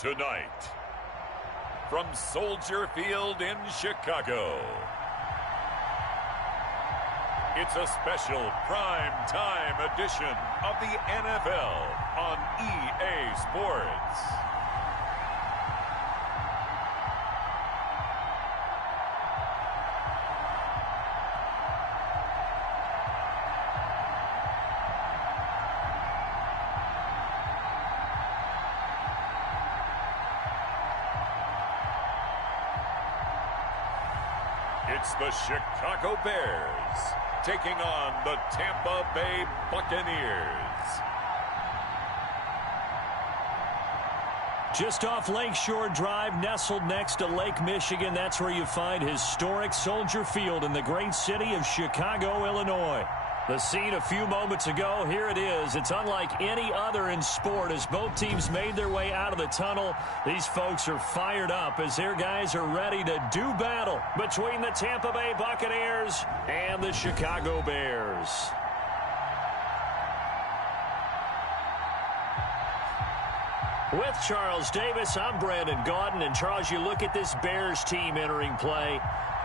Tonight, from Soldier Field in Chicago, it's a special prime time edition of the NFL on EA Sports. It's the Chicago Bears taking on the Tampa Bay Buccaneers. Just off Lakeshore Drive, nestled next to Lake Michigan, that's where you find historic Soldier Field in the great city of Chicago, Illinois. The scene a few moments ago, here it is. It's unlike any other in sport as both teams made their way out of the tunnel. These folks are fired up as their guys are ready to do battle between the Tampa Bay Buccaneers and the Chicago Bears. With Charles Davis, I'm Brandon Gaudin. And Charles, you look at this Bears team entering play.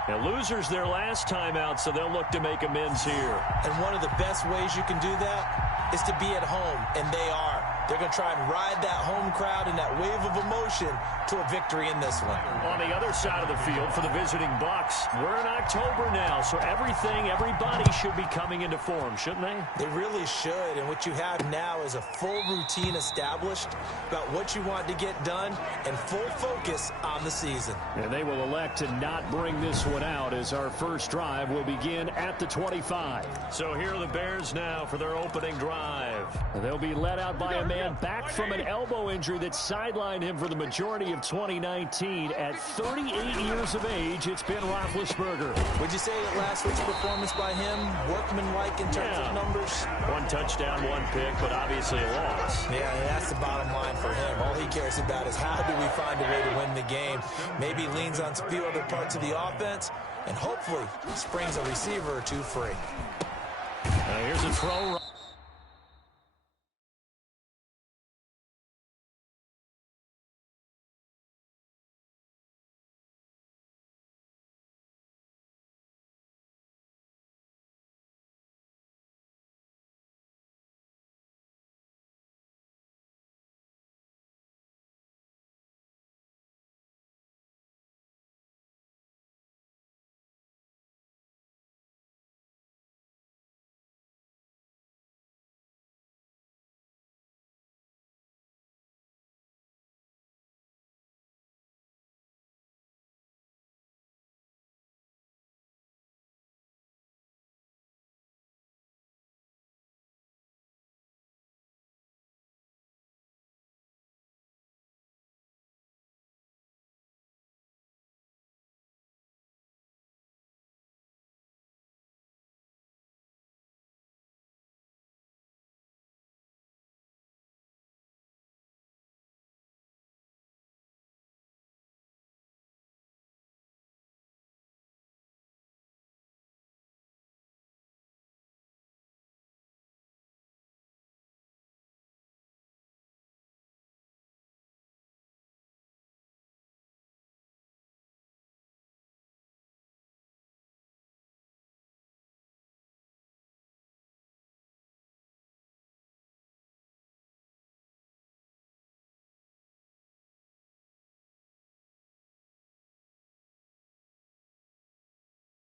Now, losers their last time out, so they'll look to make amends here. And one of the best ways you can do that is to be at home, and they are. They're going to try and ride that home crowd and that wave of emotion to a victory in this one. On the other side of the field for the visiting Bucs, we're in October now, so everybody should be coming into form, shouldn't they? They really should, and what you have now is a full routine established about what you want to get done and full focus on the season. And they will elect to not bring this one out as our first drive will begin at the 25. So here are the Bears now for their opening drive. They'll be led out by a man back from an elbow injury that sidelined him for the majority of 2019. At 38 years of age, it's Ben Roethlisberger. Would you say that last week's performance by him, workmanlike in terms of numbers? One touchdown, one pick, but obviously a loss. Yeah, that's the bottom line for him. All he cares about is how do we find a way to win the game. Maybe leans on a few other parts of the offense, and hopefully springs a receiver or two free. Here's a throw.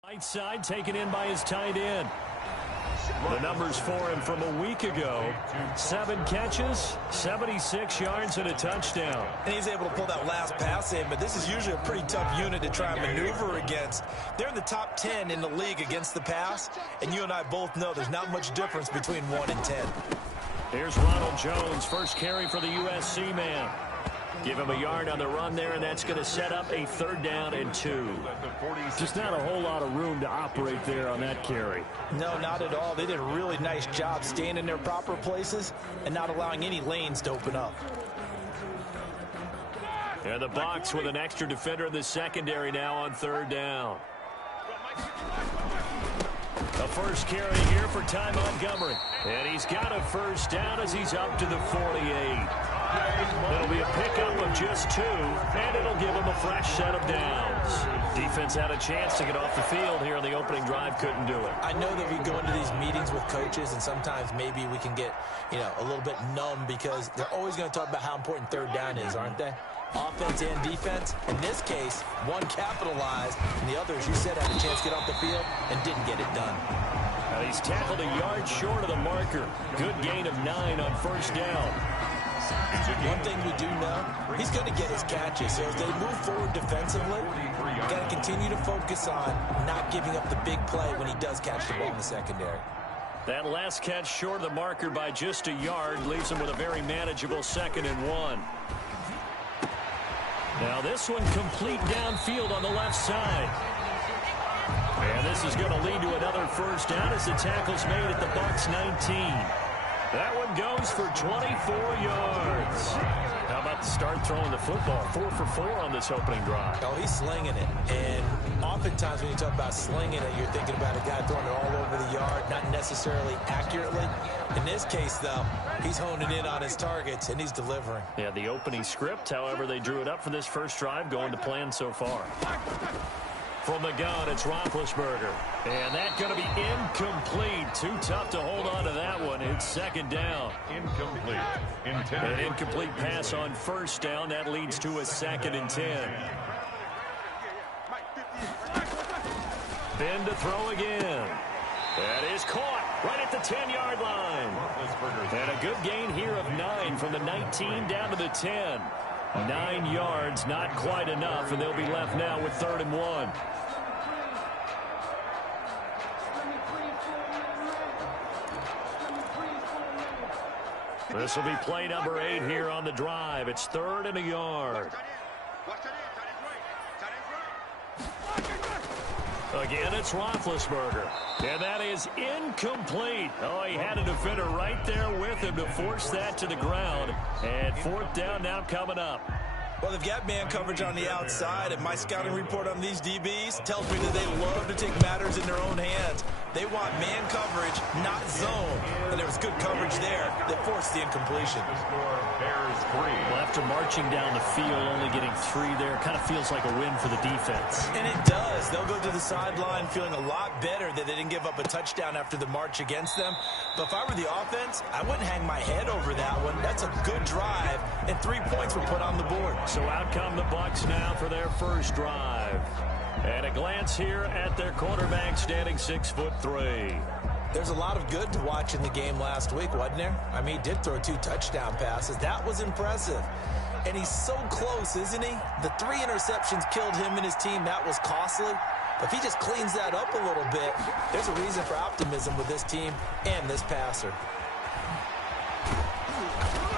Right side taken in by his tight end. The numbers for him from a week ago: 7 catches, 76 yards, and a touchdown. And he's able to pull that last pass in, but this is usually a pretty tough unit to try and maneuver against. They're in the top 10 in the league against the pass, and you and I both know there's not much difference between 1 and 10. Here's Ronald Jones, first carry for the USC man. Give him a yard on the run there, and that's going to set up a 3rd down and 2. Just not a whole lot of room to operate there on that carry. No, not at all. They did a really nice job staying in their proper places and not allowing any lanes to open up. And the Bucs with an extra defender in the secondary now on 3rd down. The first carry here for Ty Montgomery. And he's got a first down as he's up to the 48. That'll be a pickup of just 2, and it'll give them a fresh set of downs. Defense had a chance to get off the field here in the opening drive, couldn't do it. I know that we go into these meetings with coaches, and sometimes maybe we can get, a little bit numb because they're always going to talk about how important third down is, aren't they? Offense and defense. In this case, one capitalized, and the other, as you said, had a chance to get off the field and didn't get it done. Now he's tackled a yard short of the marker. Good gain of 9 on first down. One thing we do know, he's going to get his catches. So as they move forward defensively, got to continue to focus on not giving up the big play when he does catch the ball in the secondary. That last catch short of the marker by just a yard leaves him with a very manageable 2nd and 1. Now this one complete downfield on the left side. And this is going to lead to another first down as the tackle's made at the Bucs 19. That one goes for 24 yards. How about the start throwing the football? 4 for 4 on this opening drive. Oh, he's slinging it. And oftentimes when you talk about slinging it, you're thinking about a guy throwing it all over the yard, not necessarily accurately. In this case, though, he's honing in on his targets, and he's delivering. Yeah, the opening script, however, they drew it up for this first drive, going to plan so far. From the gun, it's Roethlisberger. And that's going to be incomplete. Too tough to hold on to that one. It's 2nd down. Incomplete. An incomplete pass on first down. That leads to a 2nd and 10. Ben to throw again. That is caught right at the 10-yard line. And a good gain here of 9 from the 19 down to the 10. 9 yards, not quite enough, and they'll be left now with 3rd and 1. This will be play number 8 here on the drive. It's 3rd and a yard. Again, it's Roethlisberger. And that is incomplete. Oh, he had a defender right there with him to force that to the ground. And 4th down now coming up. Well, they've got man coverage on the outside, and my scouting report on these DBs tells me that they love to take matters in their own hands. They want man coverage, not zone. And there was good coverage there that forced the incompletion. Well, after marching down the field, only getting 3 there, kind of feels like a win for the defense. And it does. They'll go to the sideline feeling a lot better that they didn't give up a touchdown after the march against them. But if I were the offense, I wouldn't hang my head over that one. That's a good drive, and 3 points were put on the board. So out come the Bucs now for their first drive. And a glance here at their quarterback standing 6'3". There's a lot of good to watch in the game last week, wasn't there? I mean, he did throw 2 touchdown passes. That was impressive. And he's so close, isn't he? The 3 interceptions killed him and his team. That was costly. If he just cleans that up a little bit, there's a reason for optimism with this team and this passer.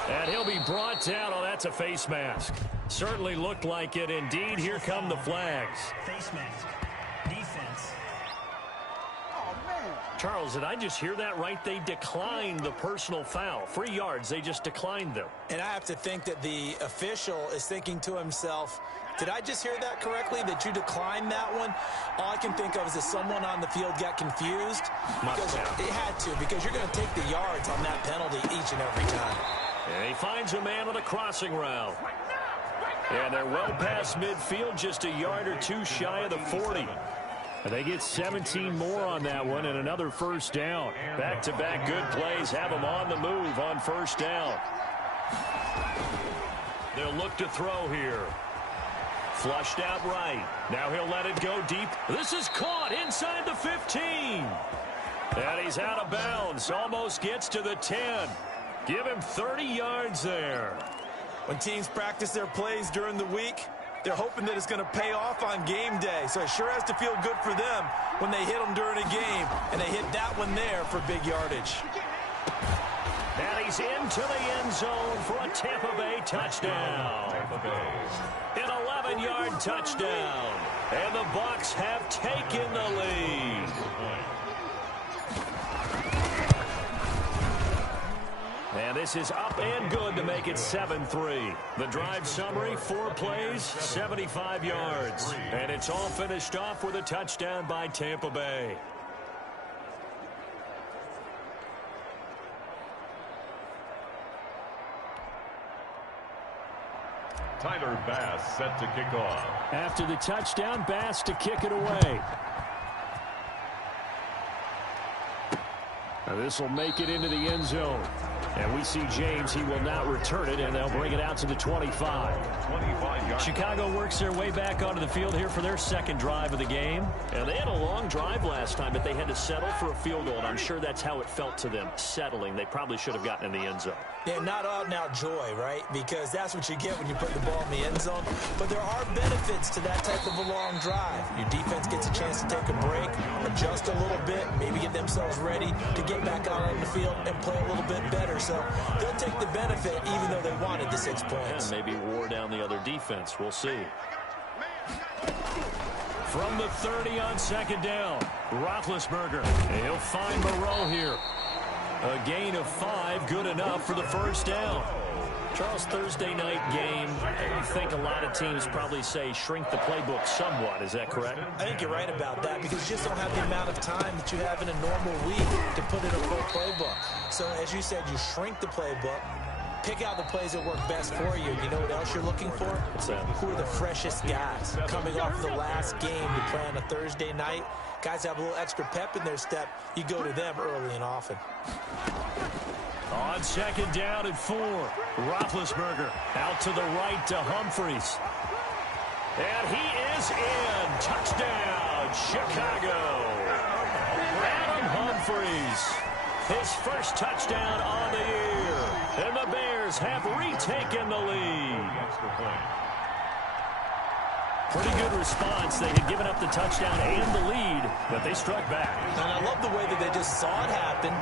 And he'll be brought down. Oh, that's a face mask. Certainly looked like it. Indeed, here come the flags. Face mask. Defense. Charles, did I just hear that right? They declined the personal foul. 3 yards, they just declined them. And I have to think that the official is thinking to himself, did I just hear that correctly, that you declined that one? All I can think of is that someone on the field got confused. Because it had to, because you're going to take the yards on that penalty each and every time. And he finds a man on the crossing route. And they're well past midfield, just a yard or 2 shy of the 40. And they get 17 more on that one and another first down. Back-to-back good plays have them on the move on first down. They'll look to throw here. Flushed out right. Now he'll let it go deep. This is caught inside the 15. And he's out of bounds. Almost gets to the 10. Give him 30 yards there. When teams practice their plays during the week, they're hoping that it's going to pay off on game day. So it sure has to feel good for them when they hit them during a game. And they hit that one there for big yardage. And he's into the end zone for a Tampa Bay touchdown. An 11-yard touchdown. And the Bucs have taken the lead. And this is up and good to make it 7-3. The drive summary, 4 plays, 75 yards. And it's all finished off with a touchdown by Tampa Bay. Tyler Bass set to kick off. After the touchdown, Bass to kick it away. Now this will make it into the end zone. And we see James. He will not return it, and they'll bring it out to the 25. 25 yards. Chicago works their way back onto the field here for their second drive of the game. And they had a long drive last time, but they had to settle for a field goal, and I'm sure that's how it felt to them, settling. They probably should have gotten in the end zone. Yeah, not out now joy, right? Because that's what you get when you put the ball in the end zone. But there are benefits to that type of a long drive. Your defense gets a chance to take a break, adjust a little bit, maybe get themselves ready to get back out on the field and play a little bit better. So they'll take the benefit even though they wanted the 6 points. And maybe wore down the other defense. We'll see. From the 30 on second down, Roethlisberger. And he'll find Moreau here. A gain of 5, good enough for the first down. Charles, Thursday night game, I think a lot of teams probably say shrink the playbook somewhat. Is that correct? I think you're right about that because you just don't have the amount of time that you have in a normal week to put in a full playbook. So as you said, you shrink the playbook, pick out the plays that work best for you. You know what else you're looking for? What's that? Who are the freshest guys coming off the last game to play on a Thursday night? Guys have a little extra pep in their step. You go to them early and often. On second down and 4, Roethlisberger out to the right to Humphries. And he is in. Touchdown, Chicago. Adam Humphries, his first touchdown on the year. And the Bears have retaken the lead. Pretty good response. They had given up the touchdown and the lead, but they struck back. And I love the way that they just saw it happen.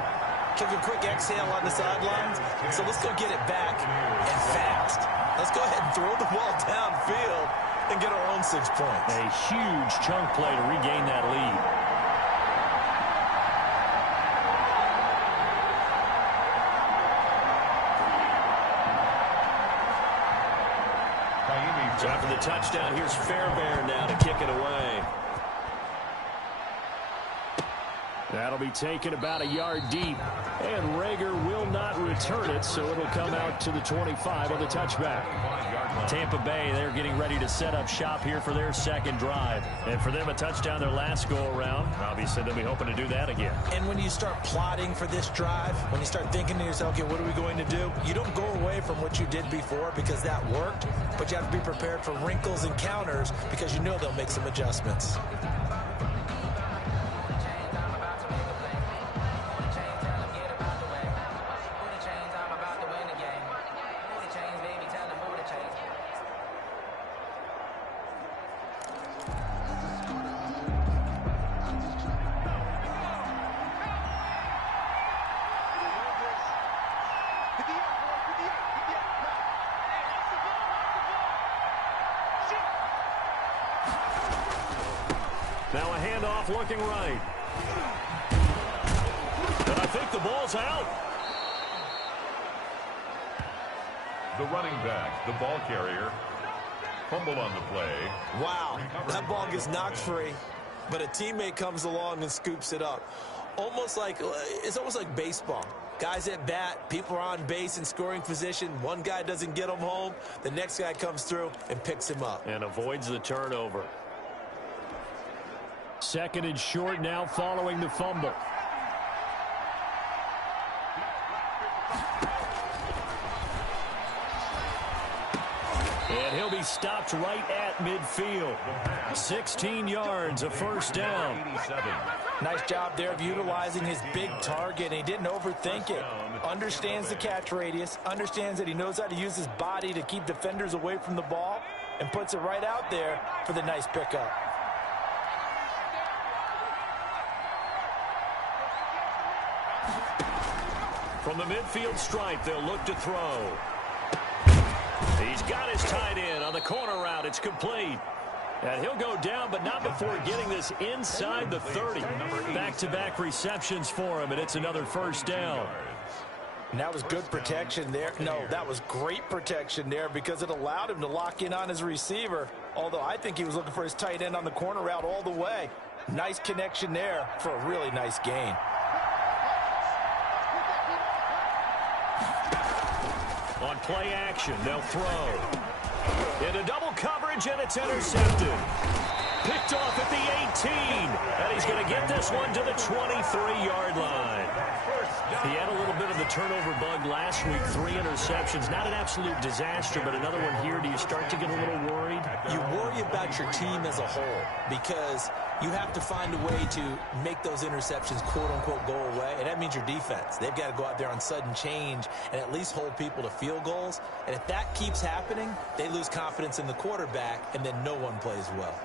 Took a quick exhale on the sidelines. So let's go get it back and fast. Let's go ahead and throw the ball downfield and get our own 6 points. A huge chunk play to regain that lead. So after the touchdown, here's Fairbairn now to kick it away. That'll be taken about a yard deep. And Rager will not return it, so it'll come out to the 25 on the touchback. Tampa Bay, they're getting ready to set up shop here for their second drive. And for them, a touchdown their last go-around. Obviously, they'll be hoping to do that again. And when you start plotting for this drive, when you start thinking to yourself, okay, what are we going to do? You don't go away from what you did before because that worked, but you have to be prepared for wrinkles and counters because you know they'll make some adjustments. Now a handoff looking right. And I think the ball's out. The running back, the ball carrier, fumbled on the play. Wow, that ball gets knocked free, but a teammate comes along and scoops it up. It's almost like baseball. Guys at bat, people are on base in scoring position. One guy doesn't get him home. The next guy comes through and picks him up. And avoids the turnover. Second and short now following the fumble. And he'll be stopped right at midfield. 16 yards, a first down. Nice job there of utilizing his big target. He didn't overthink it. Understands the catch radius. Understands that he knows how to use his body to keep defenders away from the ball. And puts it right out there for the nice pickup. From the midfield stripe, they'll look to throw. He's got his tight end on the corner route. It's complete. And he'll go down, but not before getting this inside the 30. Back-to-back receptions for him, and it's another first down. And that was good protection there. No, that was great protection there because it allowed him to lock in on his receiver. Although I think he was looking for his tight end on the corner route all the way. Nice connection there for a really nice gain. On play action, they'll throw. Into double coverage, and it's intercepted. Picked off at the 18, and he's going to get this one to the 23-yard line. He had a little bit of the turnover bug last week, 3 interceptions. Not an absolute disaster, but another one here. Do you start to get a little worried? You worry about your team as a whole because you have to find a way to make those interceptions, quote-unquote, go away, and that means your defense. They've got to go out there on sudden change and at least hold people to field goals. And if that keeps happening, they lose confidence in the quarterback, and then no one plays well.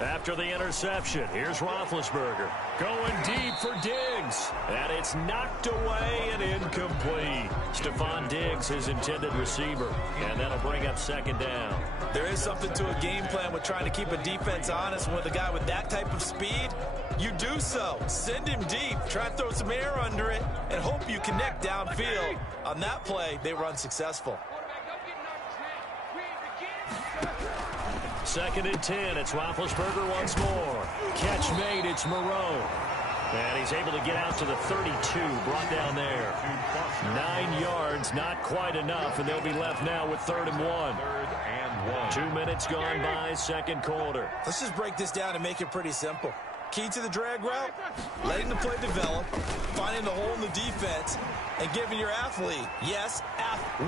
After the interception, here's Roethlisberger going deep for Diggs, and it's knocked away and incomplete. Stephon Diggs, his intended receiver, and that'll bring up second down. There is something to a game plan with trying to keep a defense honest. With a guy with that type of speed, you do so. Send him deep, try and throw some air under it, and hope you connect downfield. On that play, they were unsuccessful. Second and 10, it's Roethlisberger once more. Catch made, it's Moreau. And he's able to get out to the 32, brought down there. 9 yards, not quite enough, and they'll be left now with 3rd and 1. 2 minutes gone by, second quarter. Let's just break this down and make it pretty simple. Key to the drag route, letting the play develop, finding the hole in the defense, and giving your athlete, yes,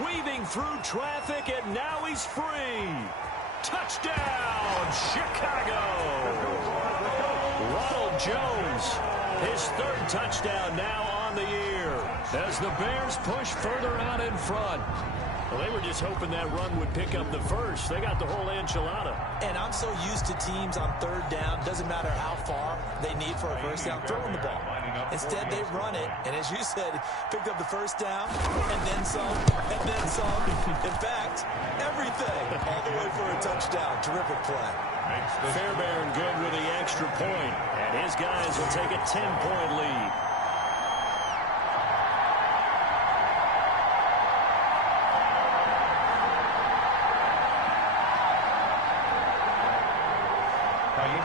weaving through traffic, and now he's free. Touchdown, Chicago! Ronald Jones, his 3rd touchdown now on the year as the Bears push further out in front. Well, they were just hoping that run would pick up the first. They got the whole enchilada. And I'm so used to teams on 3rd down, doesn't matter how far they need for a first down, throwing the ball. Instead, they run it, and as you said, picked up the first down, and then some, and then some. In fact, everything, all the way for a touchdown. Terrific play. Fairbairn good with the extra point, and his guys will take a 10-point lead.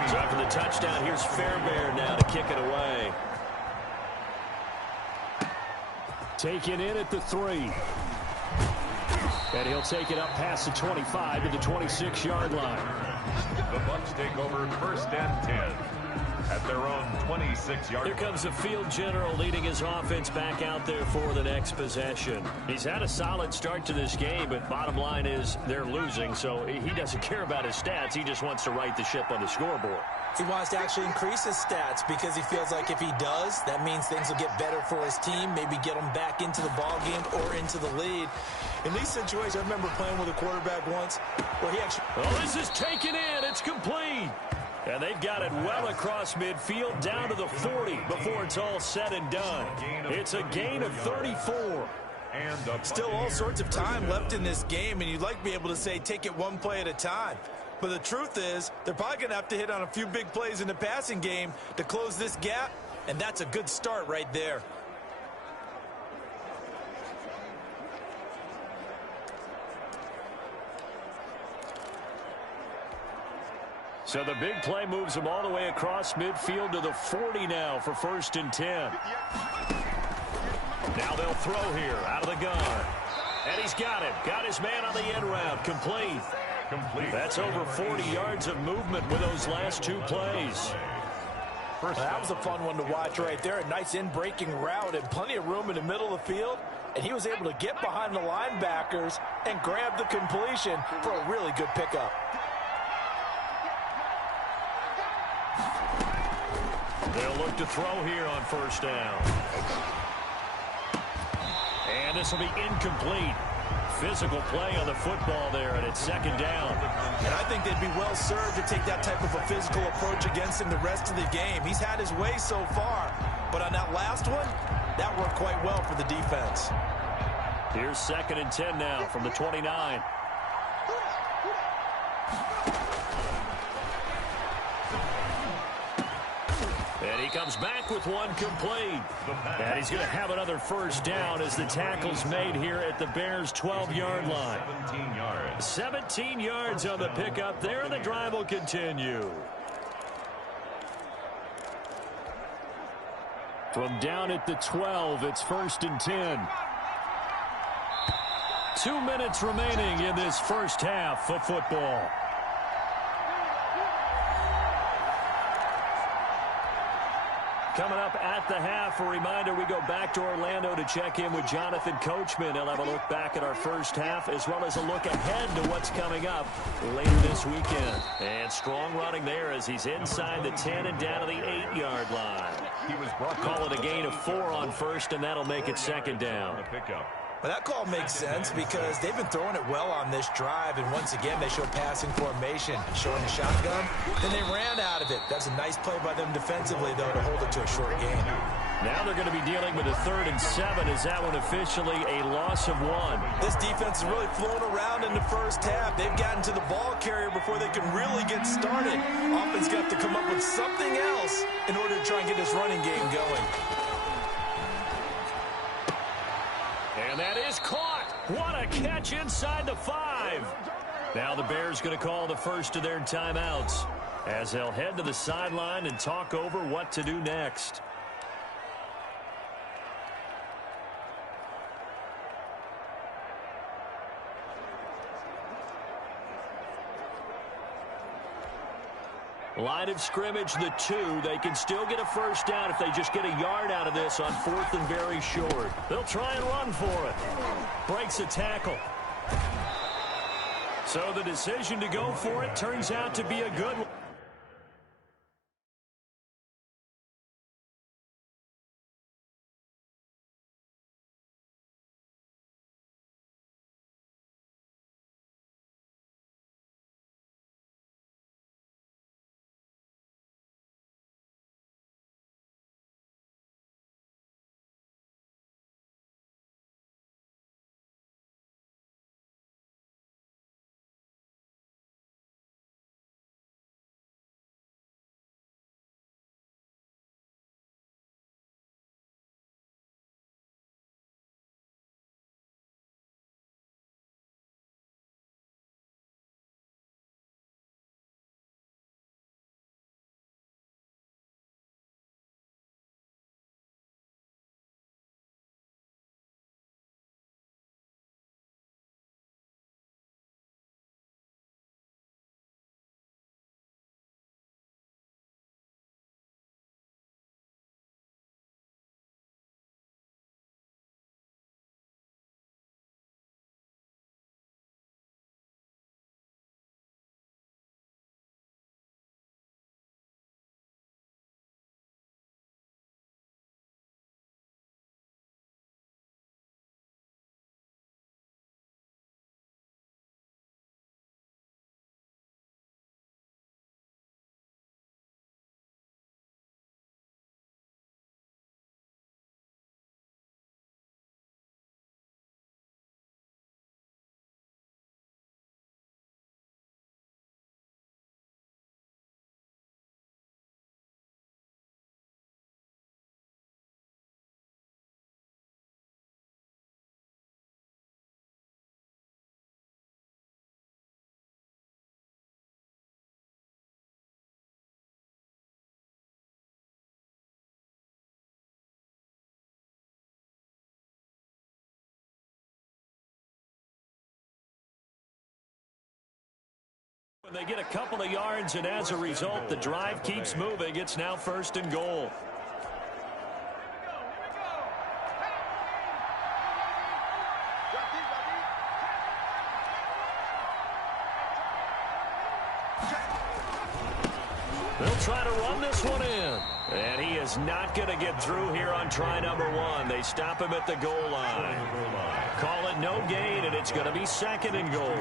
So after the touchdown, here's Fairbairn now to kick it away. Taken in at the 3. And he'll take it up past the 25 to the 26-yard line. The Bucs take over 1st and 10 at their own 26-yard line. Here comes the field general leading his offense back out there for the next possession. He's had a solid start to this game, but bottom line is they're losing, so he doesn't care about his stats. He just wants to right the ship on the scoreboard. He wants to actually increase his stats because he feels like if he does, that means things will get better for his team, maybe get him back into the ball game or into the lead. In these situations, I remember playing with a quarterback once where he actually... Well, this is taken in. It's complete. And they've got it well across midfield down to the 40 before it's all said and done. It's a gain of 34. Still all sorts of time left in this game, and you'd like to be able to say take it one play at a time. But the truth is, they're probably going to have to hit on a few big plays in the passing game to close this gap, and that's a good start right there. So the big play moves them all the way across midfield to the 40 now for 1st and 10. Now they'll throw here out of the gun. And he's got him. Got his man on the end route. Complete. That's over 40 yards of movement with those last 2 plays. Well, that was a fun one to watch right there. A nice in-breaking route and plenty of room in the middle of the field. And he was able to get behind the linebackers and grab the completion for a really good pickup. They'll look to throw here on 1st down. And this will be incomplete. Physical play on the football there, and it's 2nd down. And I think they'd be well served to take that type of a physical approach against him the rest of the game. He's had his way so far, but on that last one, that worked quite well for the defense. Here's 2nd and 10 now from the 29. And he comes back with one complete. And he's going to have another first down as the tackle's made here at the Bears' 12-yard line. 17 yards on the pickup there, and the drive will continue. From down at the 12, it's 1st and 10. 2 minutes remaining in this first half of football. Coming up at the half, a reminder, we go back to Orlando to check in with Jonathan Coachman. He'll have a look back at our first half as well as a look ahead to what's coming up later this weekend. And strong running there as he's inside the 10 and down to the 8-yard line. Call it a gain of 4 on first, and that'll make it 2nd down. Well, that call makes sense because they've been throwing it well on this drive, and once again, they show passing formation, showing the shotgun. Then they ran out of it. That's a nice play by them defensively, though, to hold it to a short game. Now they're going to be dealing with a 3rd and 7. Is that one officially a loss of 1? This defense is really flown around in the first half. They've gotten to the ball carrier before they can really get started. Offense got to come up with something else in order to try and get this running game going. And that is caught. What a catch inside the 5. Now the Bears going to call the first of their timeouts as they'll head to the sideline and talk over what to do next. Line of scrimmage, the 2. They can still get a first down if they just get a yard out of this on 4th and very short. They'll try and run for it. Breaks a tackle. So the decision to go for it turns out to be a good one. They get a couple of yards, and as a result, the drive keeps moving. It's now 1st and goal. They'll try to run this one in. And he is not going to get through here on try number 1. They stop him at the goal line. Call it no gain, and it's going to be 2nd and goal.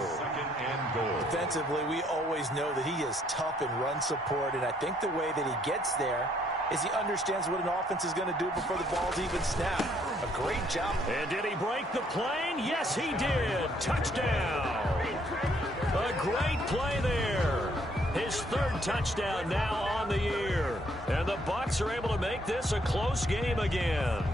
Defensively, we always know that he is tough in run support, and I think the way that he gets there is he understands what an offense is going to do before the ball's even snapped. A great job. And did he break the plane? Yes, he did. Touchdown. A great play there. His 3rd touchdown now on the year. And the Bucs are able to make this a close game again.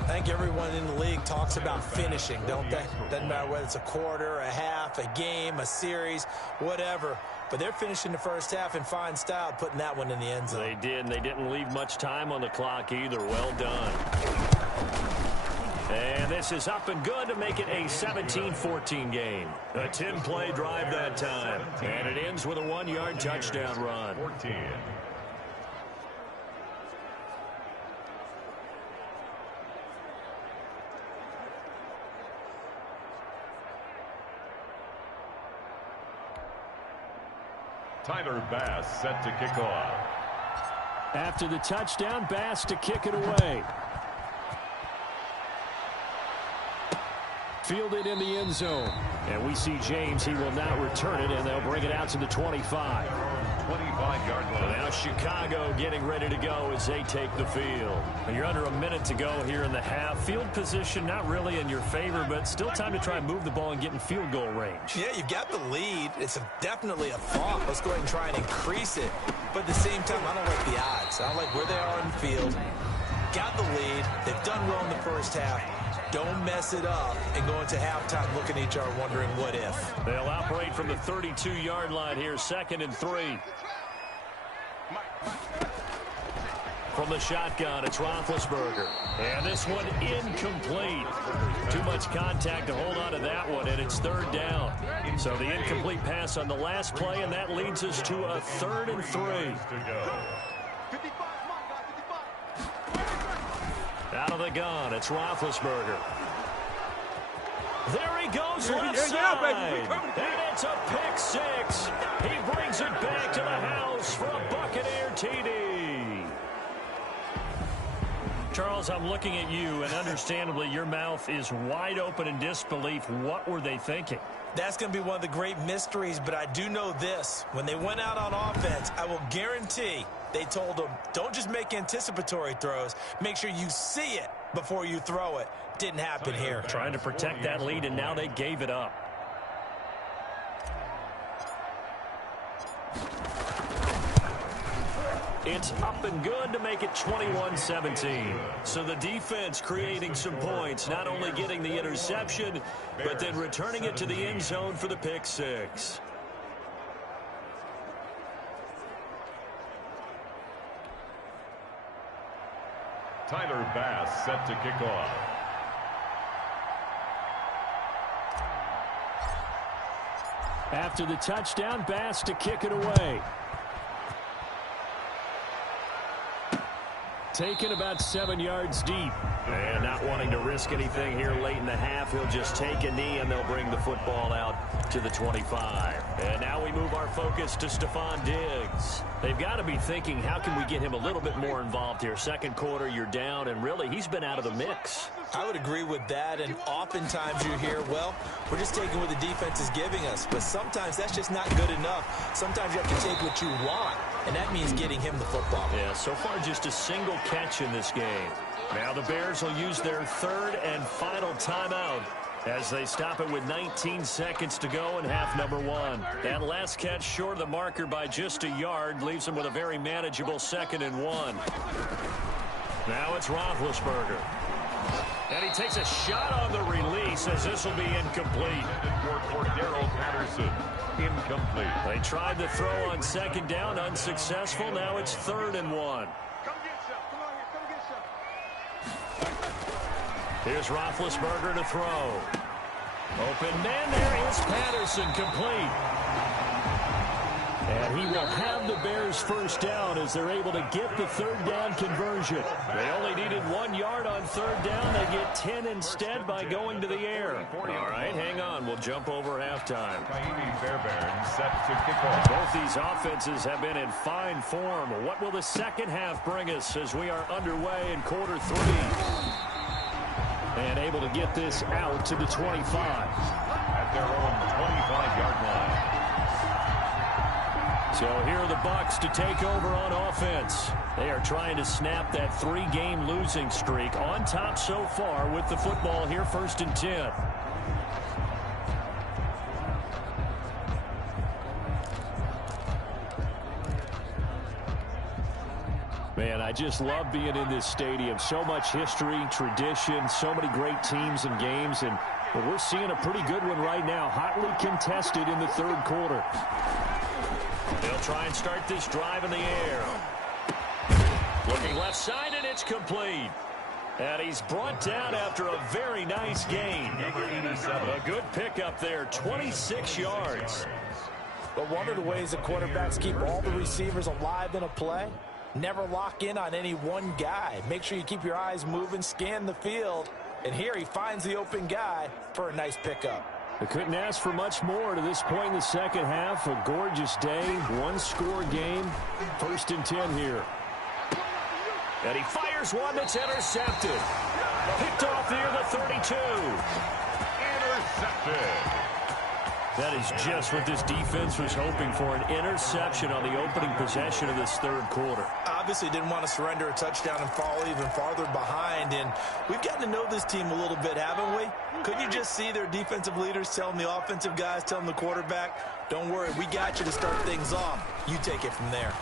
I think everyone in the league talks about finishing, don't they? Doesn't matter whether it's a quarter, a half, a game, a series, whatever. But they're finishing the first half in fine style, putting that one in the end zone. They did, and they didn't leave much time on the clock either. Well done. And this is up and good to make it a 17-14 game. A 10-play drive that time. And it ends with a 1-yard touchdown run. 14. Tyler Bass set to kick off. After the touchdown, Bass to kick it away. Fielded in the end zone. And we see James. He will not return it, and they'll bring it out to the 25. 25-yard line. Now Chicago getting ready to go as they take the field. And you're under a minute to go here in the half. Field position not really in your favor, but still time to try and move the ball and get in field goal range. Yeah, you've got the lead. It's definitely a thought. Let's go ahead and try and increase it. But at the same time, I don't like the odds. I don't like where they are on the field. Got the lead. They've done well in the first half. Don't mess it up and go into halftime looking at each other wondering what if. They'll operate from the 32-yard line here, 2nd and 3. From the shotgun, it's Roethlisberger. And this one incomplete. Too much contact to hold on to that one, and it's 3rd down. So the incomplete pass on the last play, and that leads us to a 3rd and 3. Out of the gun, it's Roethlisberger. There he goes left side. And it's a pick 6. He brings it back to the house for a Buccaneer TD. Charles, I'm looking at you, and understandably, your mouth is wide open in disbelief. What were they thinking? That's going to be one of the great mysteries, but I do know this. When they went out on offense, I will guarantee they told them, don't just make anticipatory throws. Make sure you see it before you throw it. Didn't happen here. Trying to protect that lead, and now they gave it up. It's up and good to make it 21-17. So the defense creating some points, not only getting the interception, but then returning it to the end zone for the pick 6. Tyler Bass set to kick off. After the touchdown, Bass to kick it away. Taken about 7 yards deep. And not wanting to risk anything here late in the half, he'll just take a knee and they'll bring the football out to the 25. And now we move our focus to Stephon Diggs. They've got to be thinking, how can we get him a little bit more involved here? Second quarter, you're down, and really, he's been out of the mix. I would agree with that, and oftentimes you hear, well, we're just taking what the defense is giving us. But sometimes that's just not good enough. Sometimes you have to take what you want, and that means getting him the football. Yeah, so far just a single catch in this game. Now the Bears will use their 3rd and final timeout as they stop it with 19 seconds to go in half number 1. That last catch short of the marker by just a yard leaves them with a very manageable 2nd and 1. Now it's Roethlisberger. And he takes a shot on the release as this will be incomplete. For Darrell Patterson, incomplete. They tried to throw on 2nd down, unsuccessful. Now it's 3rd and 1. Here's Roethlisberger to throw. Open man, there is Patterson, complete. And he will have the Bears first down as they're able to get the 3rd down conversion. They only needed 1 yard on 3rd down. They get 10 instead by going to the air. All right, hang on. We'll jump over halftime. Fairbairn set to kick off. Both these offenses have been in fine form. What will the second half bring us as we are underway in quarter 3? And able to get this out to the 25. At their own 25-yard line. So here are the Bucs to take over on offense. They are trying to snap that 3-game losing streak. On top so far with the football here, 1st and 10. Man, I just love being in this stadium. So much history, tradition, so many great teams and games, and we're seeing a pretty good one right now. Hotly contested in the third quarter. They'll try and start this drive in the air. Looking left side, and it's complete. And he's brought down after a very nice gain. A good pickup there, 26 yards. But one of the ways that quarterbacks keep all the receivers alive in a play, never lock in on any one guy. Make sure you keep your eyes moving, scan the field. And here he finds the open guy for a nice pickup. They couldn't ask for much more to this point in the second half. A gorgeous day, one-score game. 1st and 10 here. And he fires one that's intercepted. Picked off near the 32. Intercepted. That is just what this defense was hoping for, an interception on the opening possession of this third quarter. Obviously didn't want to surrender a touchdown and fall even farther behind, and we've gotten to know this team a little bit, haven't we? Couldn't you just see their defensive leaders telling the offensive guys, telling the quarterback, don't worry, we got you to start things off. You take it from there.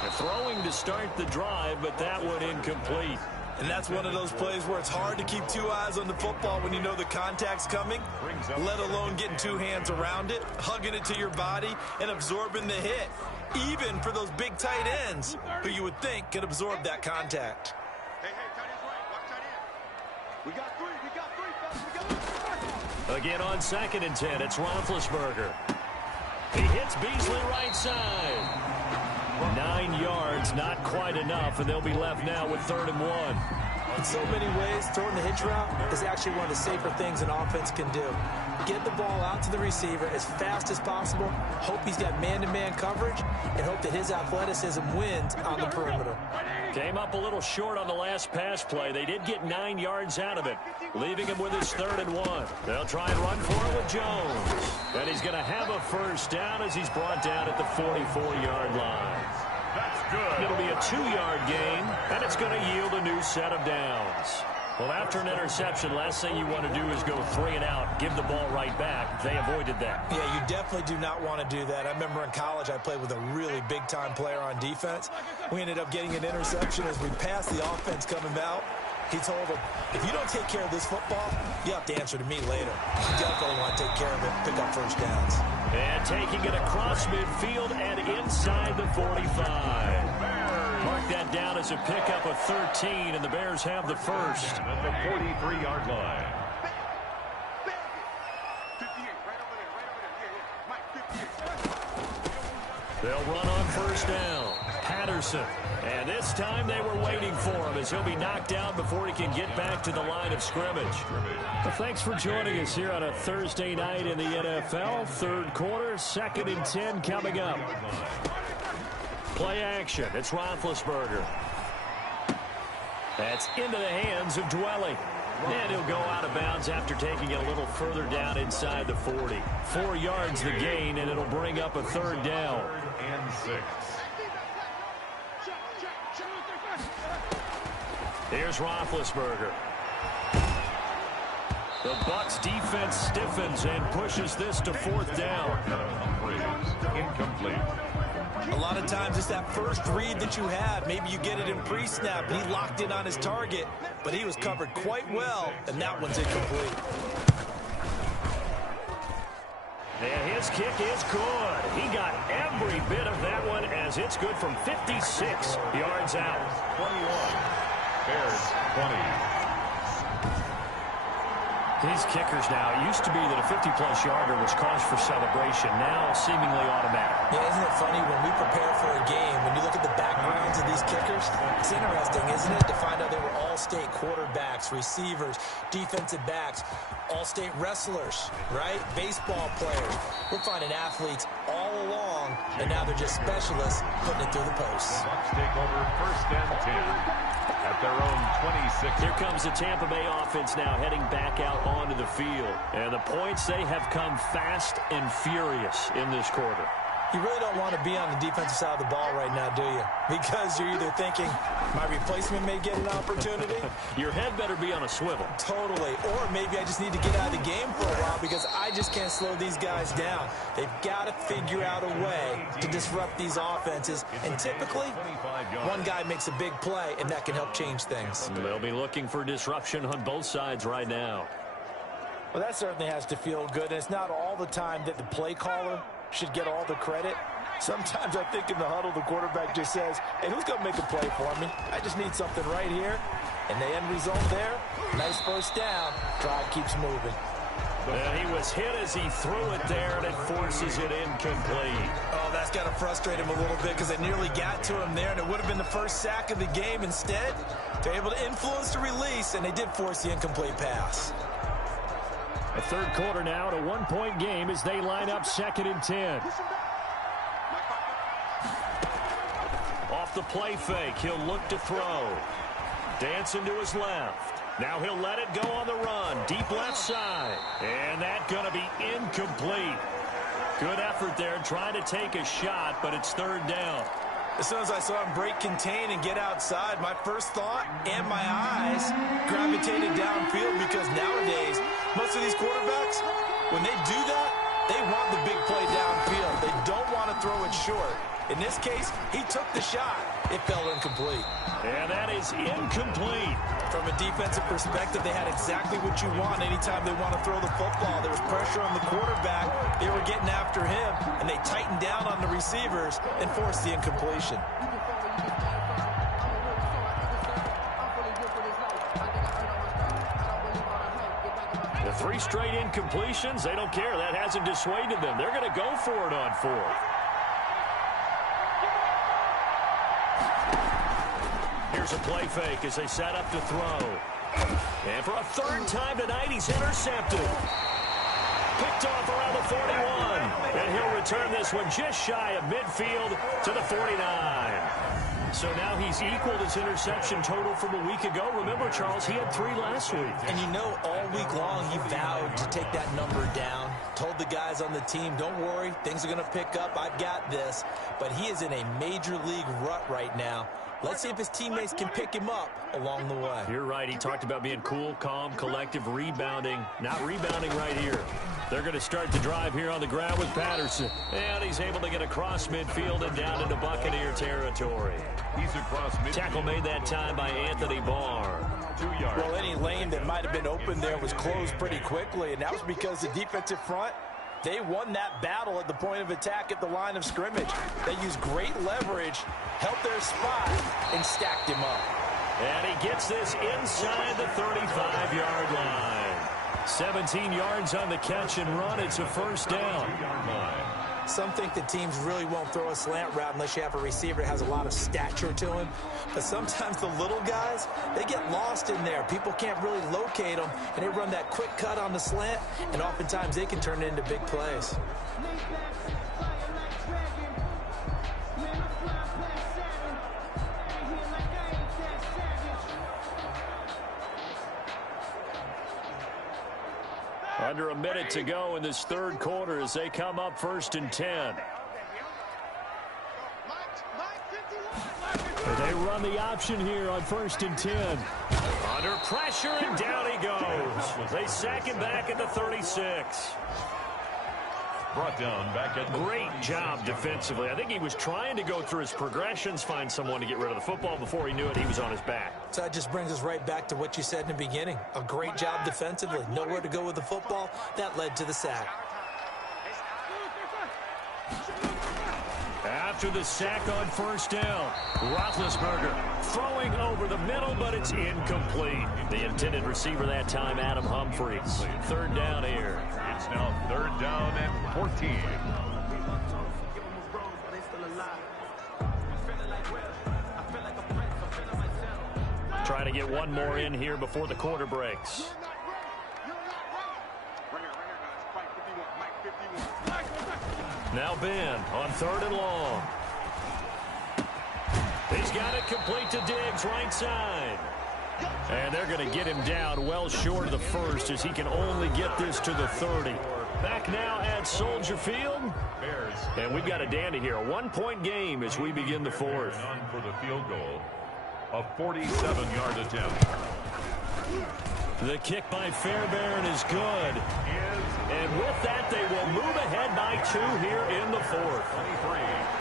They're throwing to start the drive, but that one incomplete. And that's one of those plays where it's hard to keep two eyes on the football when you know the contact's coming, let alone getting two hands around it, hugging it to your body, and absorbing the hit, even for those big tight ends who you would think could absorb that contact. Again on 2nd and 10, it's Roethlisberger. He hits Beasley right side. 9 yards, not quite enough, and they'll be left now with 3rd and 1. In so many ways, throwing the hitch route is actually one of the safer things an offense can do. Get the ball out to the receiver as fast as possible, hope he's got man-to-man coverage, and hope that his athleticism wins on the perimeter. Came up a little short on the last pass play. They did get 9 yards out of it, leaving him with his 3rd and 1. They'll try and run for it with Jones. And he's going to have a first down as he's brought down at the 44-yard line. That's good. It'll be a 2-yard gain, and it's going to yield a new set of downs. Well, after an interception, last thing you want to do is go 3 and out, give the ball right back. They avoided that. Yeah, you definitely do not want to do that. I remember in college I played with a really big-time player on defense. We ended up getting an interception as we passed the offense coming out. He told him, if you don't take care of this football, you have to answer to me later. You definitely want to take care of it, pick up first downs. And taking it across midfield and inside the 45. Mark that down as a pickup of 13, and the Bears have the first. At the 43-yard line. They'll run on first down. Patterson. And this time they were waiting for him as he'll be knocked down before he can get back to the line of scrimmage. Well, thanks for joining us here on a Thursday night in the NFL. Third quarter, 2nd and 10 coming up. Play action. It's Roethlisberger. That's into the hands of Dwelly. And he'll go out of bounds after taking it a little further down inside the 40. 4 yards the gain, and it'll bring up a 3rd down. 3rd and 6. Here's Roethlisberger. The Bucs defense stiffens and pushes this to 4th down. Incomplete. A lot of times it's that first read that you have. Maybe you get it in pre-snap, and he locked in on his target, but he was covered quite well, and that one's incomplete. And his kick is good. He got every bit of that one as it's good from 56 yards out. 21. Bears 20. These kickers now, it used to be that a 50-plus yarder was cause for celebration. Now seemingly automatic. Yeah, isn't it funny when we prepare for a game, when you look at the backgrounds of these kickers, it's interesting, isn't it, to find out they were all-state quarterbacks, receivers, defensive backs, all-state wrestlers, right? Baseball players. We're finding athletes all along, and now they're just specialists putting it through the posts. Bucs take over 1st and 10. At their own 26. Here comes the Tampa Bay offense now heading back out onto the field. And the points, they have come fast and furious in this quarter. You really don't want to be on the defensive side of the ball right now, do you? Because you're either thinking, my replacement may get an opportunity. Your head better be on a swivel. Totally. Or maybe I just need to get out of the game for a while because I just can't slow these guys down. They've got to figure out a way to disrupt these offenses. And typically, one guy makes a big play, and that can help change things. They'll be looking for disruption on both sides right now. Well, that certainly has to feel good. And it's not all the time that the play caller should get all the credit. Sometimes I think in the huddle, the quarterback just says, hey, who's going to make a play for me? I just need something right here. And the end result there, nice first down. Drive keeps moving. And he was hit as he threw it there, and it forces it incomplete. Oh, that's got to frustrate him a little bit because it nearly got to him there, and it would have been the first sack of the game. Instead, they're able to influence the release, and they did force the incomplete pass. A third quarter now, at a one-point game as they line up 2nd and 10. Off the play fake, he'll look to throw. Dancing to his left. Now he'll let it go on the run. Deep left side. And that's going to be incomplete. Good effort there trying to take a shot, but it's 3rd down. As soon as I saw him break contain and get outside, my first thought and my eyes gravitated downfield because nowadays, most of these quarterbacks, when they do that, they want the big play downfield. They don't want to throw it short. In this case, he took the shot. It fell incomplete. And that is incomplete. From a defensive perspective, they had exactly what you want anytime they want to throw the football. There was pressure on the quarterback. They were getting after him, and they tightened down on the receivers and forced the incompletion. The 3 straight incompletions, they don't care. That hasn't dissuaded them. They're going to go for it on 4th. Here's a play fake as they set up to throw. And for a 3rd time tonight, he's intercepted. Picked off around the 41. And he'll return this one just shy of midfield to the 49. So now he's equaled his interception total from a week ago. Remember, Charles, he had 3 last week. And you know, all week long he vowed to take that number down. Told the guys on the team, don't worry, things are going to pick up. I've got this. But he is in a major league rut right now. Let's see if his teammates can pick him up along the way. You're right. He talked about being cool, calm, collective, rebounding. Not rebounding right here. They're going to start the drive here on the ground with Patterson. And he's able to get across midfield and down into Buccaneer territory. He's across midfield. Tackle made that time by Anthony Barr. 2 yards. Well, any lane that might have been open there was closed pretty quickly, and that was because the defensive front, they won that battle at the point of attack at the line of scrimmage. They used great leverage, held their spot, and stacked him up. And he gets this inside the 35-yard line. 17 yards on the catch and run. It's a 1st down. Some think that teams really won't throw a slant route unless you have a receiver that has a lot of stature to him. But sometimes the little guys, they get lost in there. People can't really locate them, and they run that quick cut on the slant, and oftentimes they can turn it into big plays. Under a minute to go in this 3rd quarter as they come up 1st and 10. They run the option here on 1st and 10. Under pressure, and down he goes. They sack him back at the 36. Brought down back at the Great job defensively. I think he was trying to go through his progressions, find someone to get rid of the football. Before he knew it, he was on his back. So that just brings us right back to what you said in the beginning. A great job defensively. Nowhere to go with the football. That led to the sack. After the sack on 1st down, Roethlisberger throwing over the middle, but it's incomplete. The intended receiver that time, Adam Humphries. 3rd down here. It's now 3rd down and 14. Trying to get one more in here before the quarter breaks. Now Ben on 3rd and long. He's got it complete to Diggs, right side. And they're going to get him down well short of the 1st as he can only get this to the 30. Back now at Soldier Field. And we've got a dandy here. A 1-point game as we begin the fourth. On for the field goal. A 47-yard attempt. The kick by Fairbairn is good. And with that, they will move ahead by 2 here in the fourth.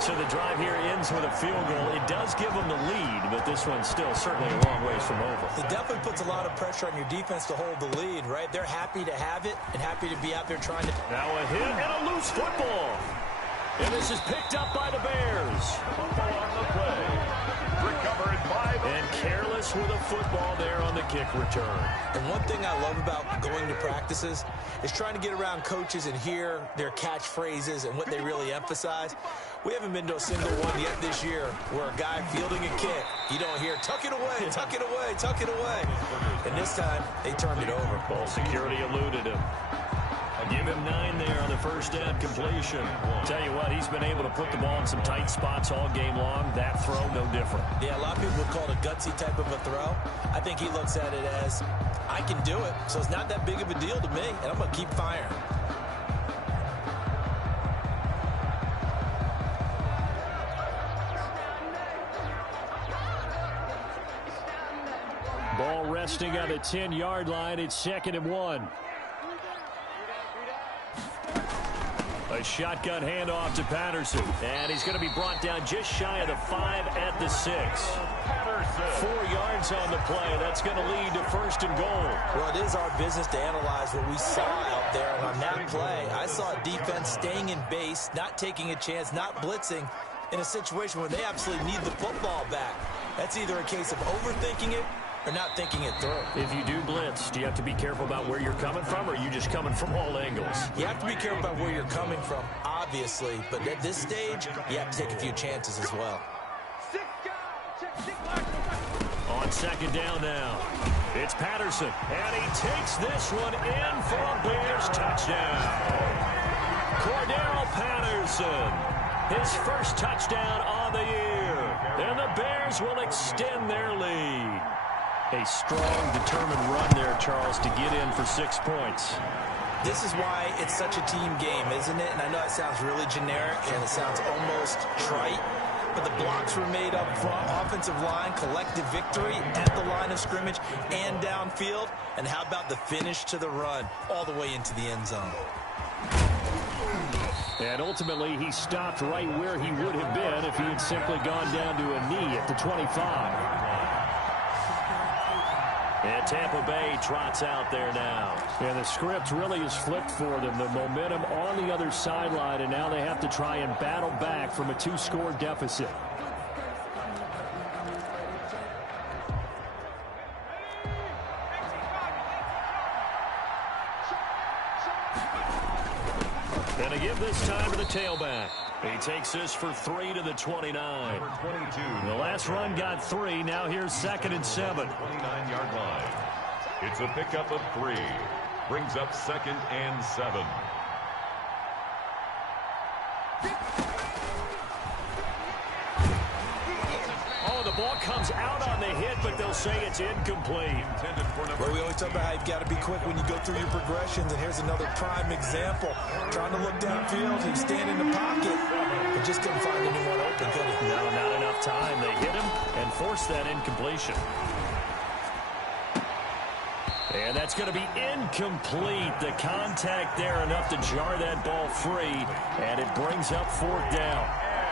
So the drive here ends with a field goal. It does give them the lead, but this one's still certainly a long ways from over. It definitely puts a lot of pressure on your defense to hold the lead, right? They're happy to have it and happy to be out there trying to... Now a hit and a loose football. And this is picked up by the Bears. Football on the play. Recovered by the... And careless with a football there on the kick return. And one thing I love about going to practices is trying to get around coaches and hear their catchphrases and what they really emphasize. We haven't been to a single one yet this year where a guy fielding a kick, you don't hear, tuck it away, tuck it away, tuck it away. And this time, they turned it over. Ball security eluded him. Give him 9 there on the first down completion. Tell you what, he's been able to put the ball in some tight spots all game long. That throw, no different. Yeah, a lot of people would call it a gutsy type of a throw. I think he looks at it as, I can do it, so it's not that big of a deal to me, and I'm going to keep firing. Ball resting on the 10-yard line. It's 2nd and 1. A shotgun handoff to Patterson. And he's going to be brought down just shy of the 5 at the 6. 4 yards on the play. That's going to lead to 1st and goal. Well, it is our business to analyze what we saw out there. And on that play, I saw a defense staying in base, not taking a chance, not blitzing in a situation where they absolutely need the football back. That's either a case of overthinking it or not thinking it through. If you do blitz, do you have to be careful about where you're coming from, or are you just coming from all angles? You have to be careful about where you're coming from, obviously, but at this stage, you have to take a few chances as well. On 2nd down now, it's Patterson, and he takes this one in for a Bears touchdown. Cordero Patterson, his first touchdown on the year, and the Bears will extend their lead. A strong, determined run there, Charles, to get in for 6 points. This is why it's such a team game, isn't it? And I know it sounds really generic and it sounds almost trite, but the blocks were made up front, offensive line, collective victory at the line of scrimmage and downfield. And how about the finish to the run all the way into the end zone? And ultimately, he stopped right where he would have been if he had simply gone down to a knee at the 25. And Tampa Bay trots out there now. And the script really is flipped for them. The momentum on the other sideline, and now they have to try and battle back from a 2-score deficit. And a give this time to the tailback. He takes this for 3 to the 29. Number 22. The last run got 3. Now here's 2nd and 7. 29-yard line. It's a pickup of 3. Brings up 2nd and 7. Oh, the ball comes out on the hit, but they'll say it's incomplete. Well, we always talk about how you've got to be quick when you go through your progressions, and here's another prime example. Trying to look downfield, he's standing in the pocket, but just couldn't find anyone open, could he? No, not enough time. They hit him and forced that incompletion. And that's going to be incomplete. The contact there enough to jar that ball free, and it brings up 4th down.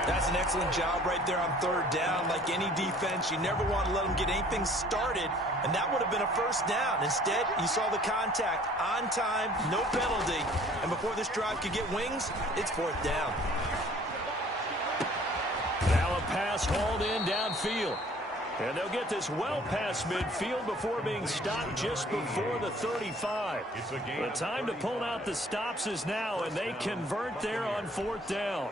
That's an excellent job right there on 3rd down. Like any defense, you never want to let them get anything started, and that would have been a 1st down. Instead, you saw the contact on time, no penalty, and before this drive could get wings, it's 4th down. Now a pass hauled in downfield. And they'll get this well past midfield before being stopped just before the 35. The time to pull out the stops is now, and they convert there on 4th down.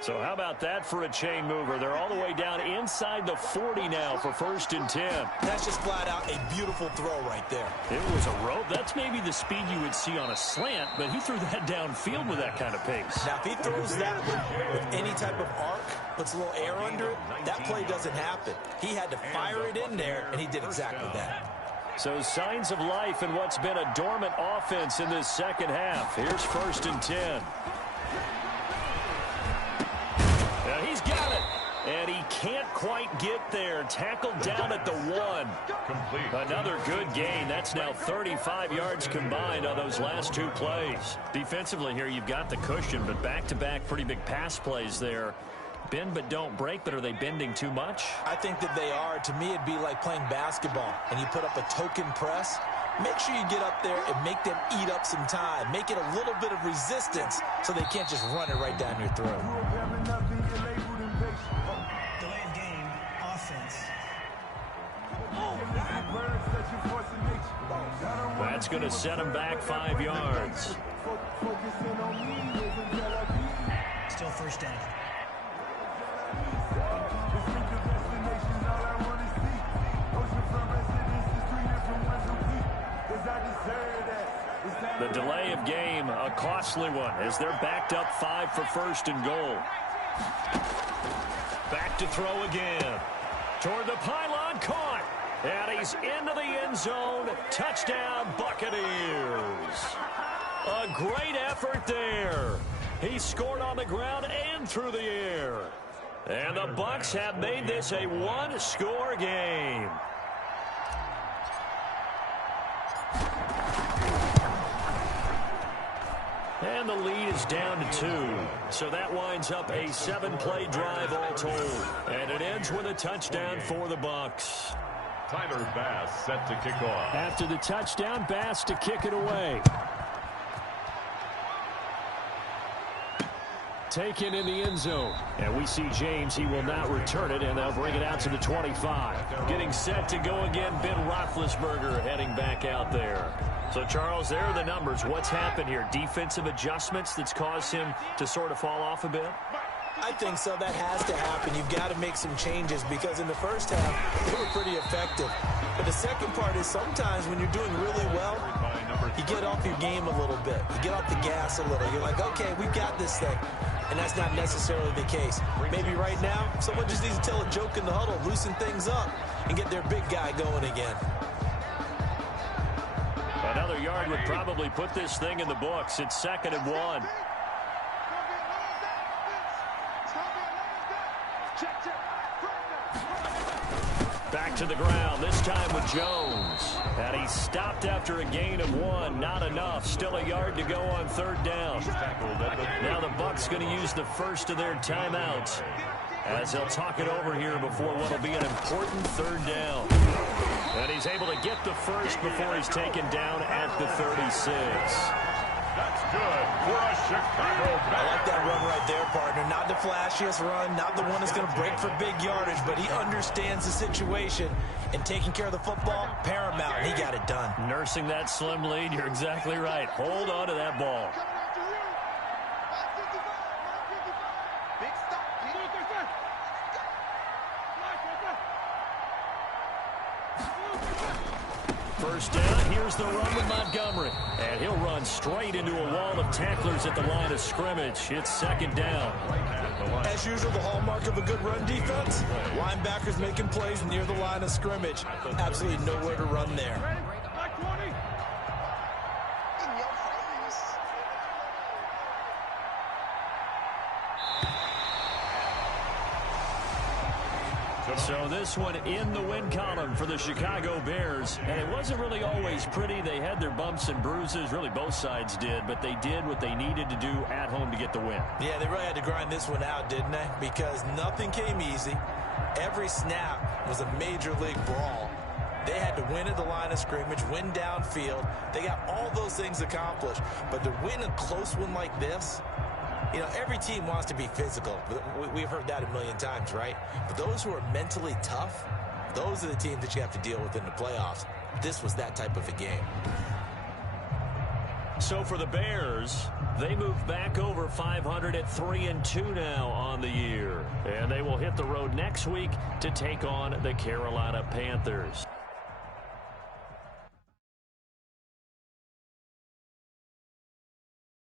So how about that for a chain mover? They're all the way down inside the 40 now for 1st and 10. That's just flat out a beautiful throw right there. It was a rope. That's maybe the speed you would see on a slant, but he threw that downfield with that kind of pace. Now, if he throws that with any type of arc, puts a little air under it, that play doesn't happen. He had to fire it in there, and he did exactly that. So signs of life in what's been a dormant offense in this second half. Here's 1st and 10. Now he's got it. And he can't quite get there. Tackled down at the 1. Complete. Another good gain. That's now 35 yards combined on those last 2 plays. Defensively here, you've got the cushion, but back-to-back pretty big pass plays there. Bend but don't break, but are they bending too much? I think that they are. To me, it'd be like playing basketball, and you put up a token press. Make sure you get up there and make them eat up some time. Make it a little bit of resistance so they can't just run it right down your throat. Delay of game, offense. That's going to set him back 5 yards. Still 1st down. The delay of game, a costly one, as they're backed up 5 for 1st and goal. Back to throw again. Toward the pylon, caught. And he's into the end zone. Touchdown, Buccaneers. A great effort there. He scored on the ground and through the air. And the Bucs have made this a one-score game. And the lead is down to 2. So that winds up a 7-play drive all told. And it ends with a touchdown for the Bucs. Tyler Bass set to kick off. After the touchdown, Bass to kick it away. Taken in the end zone. And we see James. He will not return it, and they'll bring it out to the 25. Getting set to go again, Ben Roethlisberger heading back out there. So, Charles, there are the numbers. What's happened here? Defensive adjustments that's caused him to sort of fall off a bit? I think so. That has to happen. You've got to make some changes because in the first half, they were pretty effective. But the second part is sometimes when you're doing really well, you get off your game a little bit. You get off the gas a little. You're like, okay, we've got this thing. And that's not necessarily the case. Maybe right now, someone just needs to tell a joke in the huddle, loosen things up, and get their big guy going again. Another yard would probably put this thing in the books. It's 2nd and 1. Back to the ground, this time with Jones. And he stopped after a gain of 1. Not enough. Still a yard to go on 3rd down. Now the Bucs going to use the first of their timeouts as they'll talk it over here before what will be an important 3rd down. And he's able to get the first before he's taken down at the 36. That's good for a Chicago Bear. I like that run right there, partner. Not the flashiest run, not the one that's going to break for big yardage, but he understands the situation, and taking care of the football, paramount, and he got it done. Nursing that slim lead, you're exactly right. Hold on to that ball. First down, here's the run with Montgomery. And he'll run straight into a wall of tacklers at the line of scrimmage. It's 2nd down. As usual, the hallmark of a good run defense, linebackers making plays near the line of scrimmage. Absolutely nowhere to run there. So this one in the win column for the Chicago Bears. And it wasn't really always pretty. They had their bumps and bruises. Really, both sides did. But they did what they needed to do at home to get the win. Yeah, they really had to grind this one out, didn't they? Because nothing came easy. Every snap was a major league brawl. They had to win at the line of scrimmage, win downfield. They got all those things accomplished. But to win a close one like this, you know, every team wants to be physical. We've heard that a million times, right? But those who are mentally tough, those are the teams that you have to deal with in the playoffs. This was that type of a game. So for the Bears, they move back over 500 at 3-2 now on the year. And they will hit the road next week to take on the Carolina Panthers.